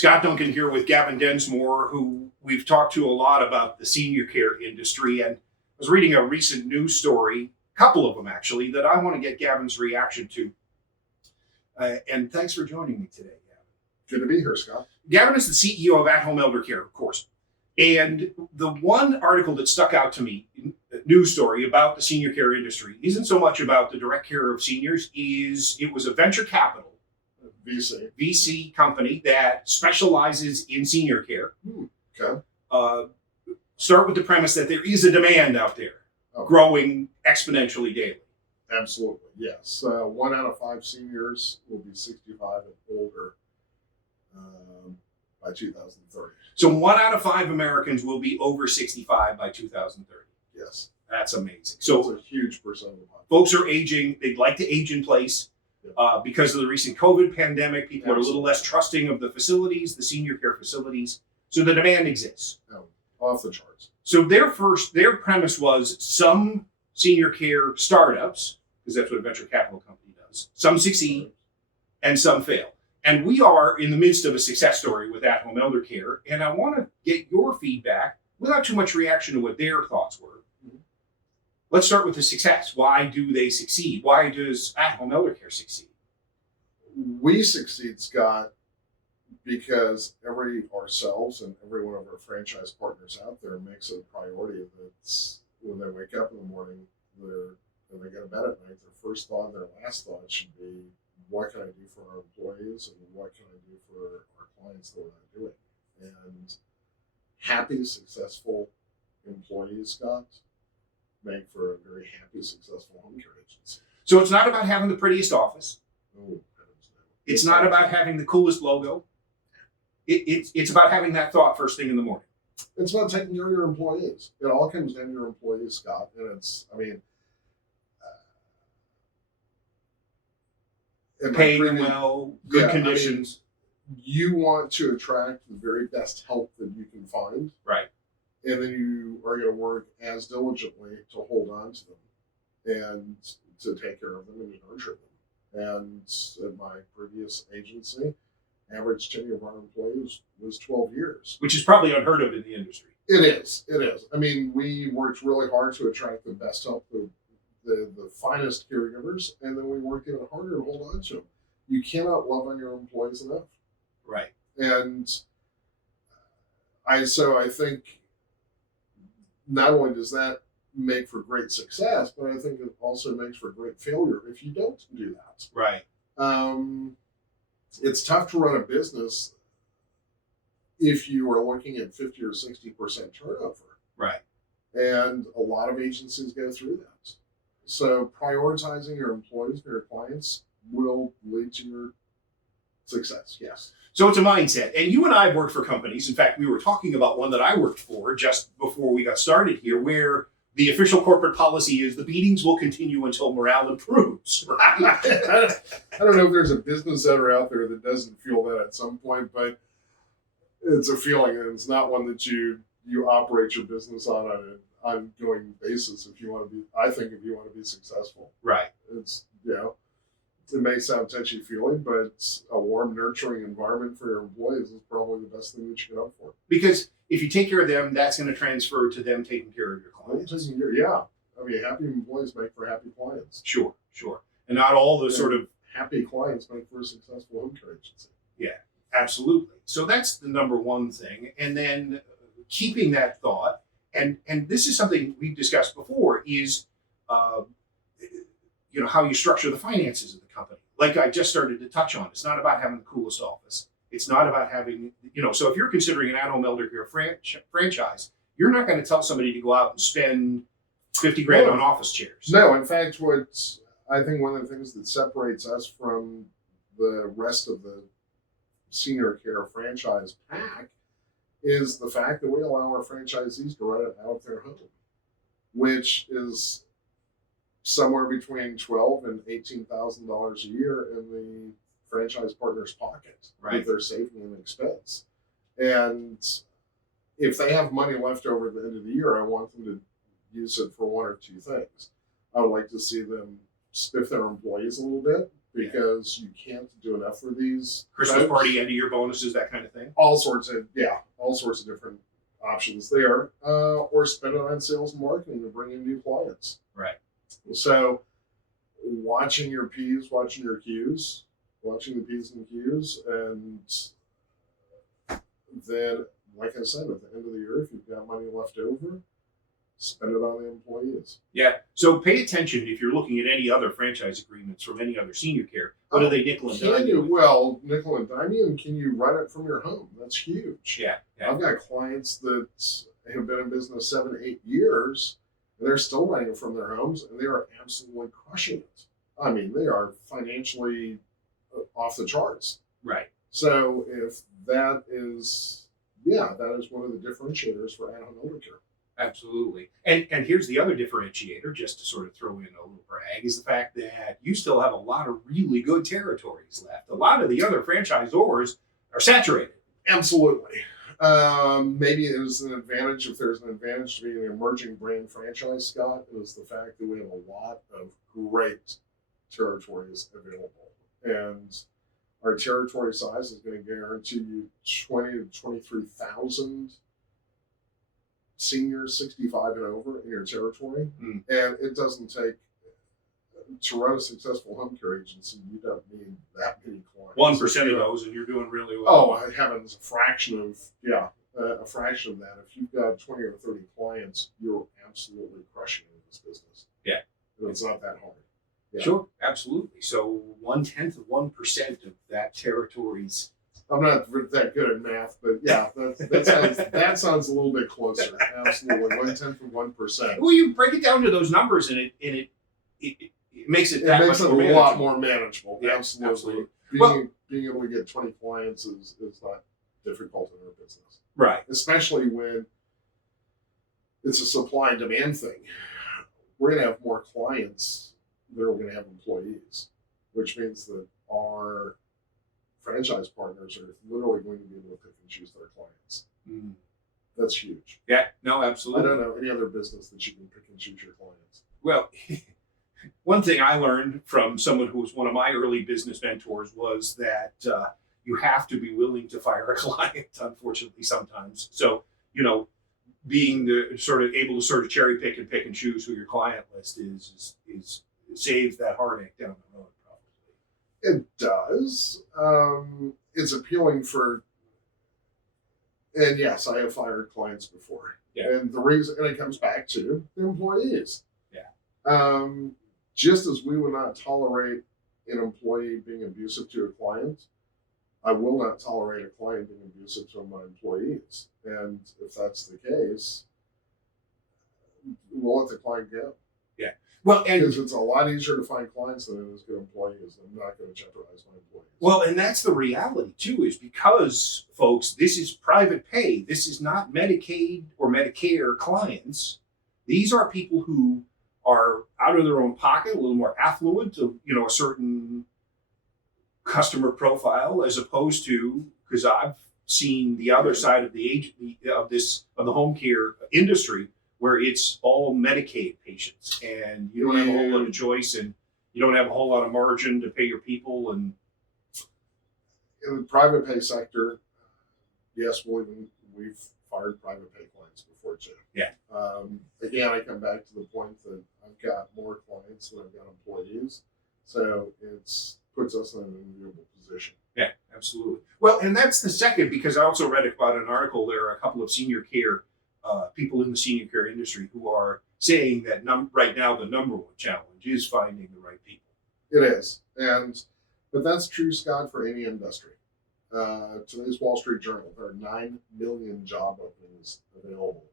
Scott Duncan here with Gavin Densmore, who we've talked to a lot about the senior care industry. And I was reading a recent news story, a couple of them actually, that I want to get Gavin's reaction to. And thanks for joining me today, Gavin. Good to be here, Scott. Gavin is the CEO of at-home Eldercare, of course. And the one article that stuck out to me, a news story about the senior care industry, isn't so much about the direct care of seniors, it was a venture capital VC company that specializes in senior care. Okay. Start with the premise that there is a demand out there, growing exponentially daily. Absolutely, yes. 1 out of 5 seniors will be 65 and older by 2030. So 1 out of 5 Americans will be over 65 by 2030. Yes. That's amazing. So it's a huge percent of the population. Folks are aging. They'd like to age in place. Because of the recent COVID pandemic, people are a little less trusting of the facilities, the senior care facilities. So the demand exists. Off the charts. So their premise was some senior care startups, because that's what a venture capital company does, some succeed and some fail. And we are in the midst of a success story with at-home Eldercare. And I want to get your feedback without too much reaction to what their thoughts were. Let's start with the success. Why do they succeed? Why does at-home Eldercare succeed? We succeed, Scott, because ourselves and every one of our franchise partners out there makes it a priority that when they wake up in the morning, when they go to bed at night, their first thought, their last thought should be, what can I do for our employees and what can I do for our clients that we're not doing? And happy, successful employees, Scott, make for a very happy, successful home care agency. So it's not about having the prettiest office. No. It's not about having the coolest logo. It's about having that thought first thing in the morning. It's about taking care of your employees. It all comes down to your employees, Scott. And paying them well, good conditions. You want to attract the very best help that you can find. Right. And then you are going to work as diligently to hold on to them and to take care of them and to nurture them. And at my previous agency, average tenure of our employees was 12 years. Which is probably unheard of in the industry. It is. I mean, we worked really hard to attract the best help, the finest caregivers, and then we worked even harder to hold on to them. You cannot love on your employees enough. Right. And I think not only does that make for great success, but I think it also makes for great failure if you don't do that. Right. It's tough to run a business if you are looking at 50 or 60% turnover. Right. And a lot of agencies go through that. So prioritizing your employees and your clients will lead to your success. Yes. So it's a mindset. And you and I have worked for companies. In fact, we were talking about one that I worked for just before we got started here, where the official corporate policy is the beatings will continue until morale improves. Right? I don't know if there's a business owner out there that doesn't feel that at some point, but it's a feeling, and it's not one that you operate your business on an ongoing basis if you want to be successful. Right. It's, it may sound touchy-feely, but a warm, nurturing environment for your employees is probably the best thing that you can hope for. Because if you take care of them, that's going to transfer to them taking care of your clients. Yeah. I mean, happy employees make for happy clients. Sure. And not all the sort of happy clients make for a successful home care agency. Yeah, absolutely. So that's the number one thing. And then keeping that thought, and this is something we've discussed before, is how you structure the finances of the company. Like I just started to touch on, it's not about having the coolest office. It's not about having, so if you're considering an at-home Eldercare franchise, you're not going to tell somebody to go out and spend $50,000 on office chairs. No, in fact, I think one of the things that separates us from the rest of the senior care franchise pack is the fact that we allow our franchisees to run it out of their home, which is somewhere between $12,000 and $18,000 a year in the franchise partner's pocket, right, with their saving and expense. And if they have money left over at the end of the year, I want them to use it for one or two things. I would like to see them spiff their employees a little bit because you can't do enough for these Christmas folks. party, end of year bonuses, that kind of thing. All sorts of different options there, or spend it on sales and marketing to bring in new clients. Right. So, watching your P's, watching your Q's, watching the P's and Q's, and then, like I said, at the end of the year, if you've got money left over, spend it on the employees. Yeah. So pay attention if you're looking at any other franchise agreements from any other senior care. What are they nickel and dime you? Well, nickel and dime you, and can you run it from your home? That's huge. Yeah. I've got clients that have been in business 7-8 years, and they're still running it from their homes, and they are absolutely crushing it. I mean, they are financially off the charts. Right. So if that is one of the differentiators for at-home Eldercare. Absolutely. And here's the other differentiator, just to sort of throw in a little brag, is the fact that you still have a lot of really good territories left. A lot of the other franchisors are saturated. Absolutely. Maybe it is an advantage, if there's an advantage to being an emerging brand franchise, Scott, is the fact that we have a lot of great territories available. And our territory size is going to guarantee you 20 to 23,000 seniors 65 and over in your territory. And it doesn't take, to run a successful home care agency, you don't need that many clients. 1% of those, and you're doing really well. Oh, heavens, a fraction of that. If you've got 20 or 30 clients, you're absolutely crushing in this business. Yeah. And it's not that hard. Yeah. Sure, absolutely. So 1/10 of 1% of that territory's. I'm not that good at math, but yeah, that sounds a little bit closer. Absolutely, 1/10 of 1%. Well, you break it down to those numbers, and it makes it It makes it a lot more manageable. Yeah, absolutely. Being able to get 20 clients is not difficult in our business, right? Especially when it's a supply and demand thing. We're going to have more clients than we're going to have employees, which means that our franchise partners are literally going to be able to pick and choose their clients. That's huge. Yeah, no, absolutely. I don't know any other business that you can pick and choose your clients. Well, one thing I learned from someone who was one of my early business mentors was that you have to be willing to fire a client, unfortunately, sometimes. So, being the sort of able to sort of cherry pick and choose who your client list is saves that heartache down the road. It does. It's appealing and yes, I have fired clients before. Yeah. And the reason, and it comes back to the employees. Yeah. Just as we would not tolerate an employee being abusive to a client, I will not tolerate a client being abusive to my employees. And if that's the case, we'll let the client go. Yeah. Well, and because it's a lot easier to find clients than it is good employees. I'm not going to jeopardize my employees. Well, and that's the reality too, is because, folks, this is private pay. This is not Medicaid or Medicare clients. These are people who are out of their own pocket, a little more affluent, a certain customer profile, as opposed to, because I've seen the other side of the home care industry, where it's all Medicaid patients, and you don't have a whole lot of choice, and you don't have a whole lot of margin to pay your people. And in the private pay sector, yes, we've fired private pay clients before too. Yeah. Again, I come back to the point that I've got more clients than I've got employees, so it puts us in an enviable position. Yeah, absolutely. Well, and that's the second, because I also read about an article. There are a couple of senior care people in the senior care industry who are saying that right now the number one challenge is finding the right people. It is, but that's true, Scott, for any industry. Today's Wall Street Journal, there are 9 million job openings available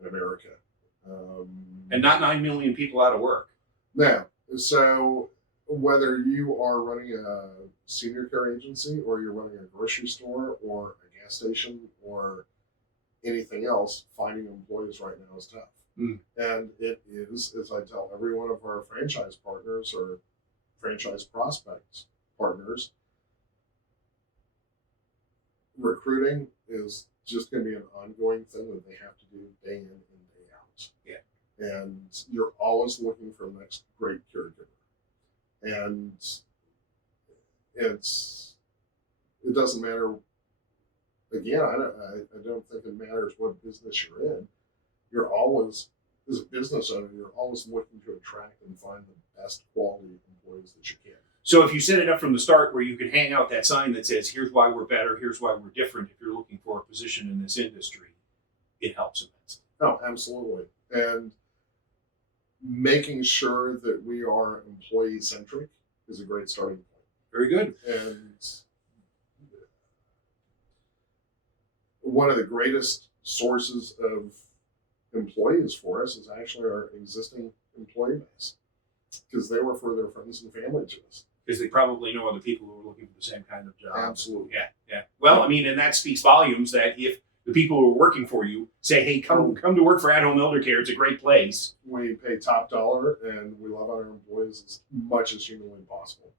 in America. And not 9 million people out of work. Now, so whether you are running a senior care agency, or you're running a grocery store or a gas station or anything else, finding employees right now is tough. And it is, as I tell every one of our franchise partners or franchise prospects partners, recruiting is just going to be an ongoing thing that they have to do day in and day out. Yeah. And you're always looking for the next great caregiver. And it doesn't matter. Again, I don't think it matters what business you're in. You're always, as a business owner, you're always looking to attract and find the best quality employees that you can. So if you set it up from the start where you could hang out that sign that says, here's why we're better, here's why we're different, if you're looking for a position in this industry, it helps immensely. Oh, absolutely. And making sure that we are employee centric is a great starting point. Very good. And one of the greatest sources of employees for us is actually our existing employee base, because they refer their friends and family to us. Because they probably know other people who are looking for the same kind of job. Absolutely. Yeah. Well, I mean, and that speaks volumes that if the people who are working for you say, hey, come to work for at-home Eldercare, it's a great place. We pay top dollar and we love our employees as much as humanly possible.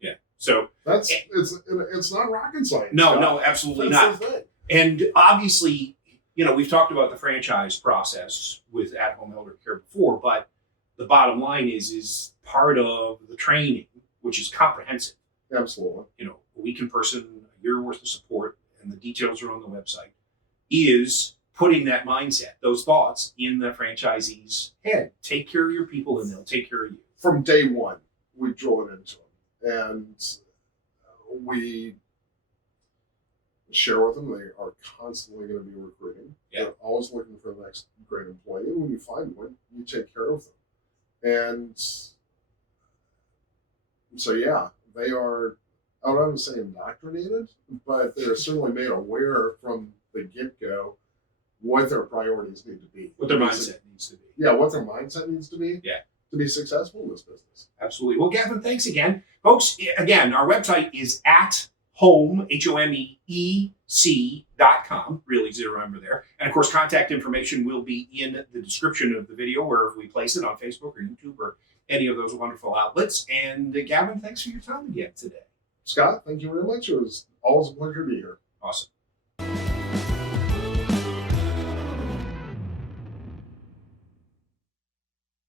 Yeah. So it's not rocket science. No, absolutely That's not. the thing. And obviously, we've talked about the franchise process with at-home Eldercare before, but the bottom line is part of the training, which is comprehensive. Absolutely. A week in person, a year worth of support, and the details are on the website, is putting that mindset, those thoughts in the franchisee's head. Take care of your people and they'll take care of you. From day one, we drill it into them. And we share with them they are constantly going to be recruiting. Yeah. They're always looking for the next great employee. And when you find one, you take care of them. And so, yeah, they are, I don't want to say indoctrinated, but they're certainly made aware from the get-go what their priorities need to be. What their mindset needs to be. Yeah, what their mindset needs to be. Yeah. To be successful in this business. Absolutely. Well, Gavin, thanks again. Folks, again, our website is @home, HOMEEC.com. Really easy to remember there. And of course, contact information will be in the description of the video, wherever we place it on Facebook or YouTube or any of those wonderful outlets. And Gavin, thanks for your time again today. Scott, thank you very much. It was always a pleasure to be here. Awesome.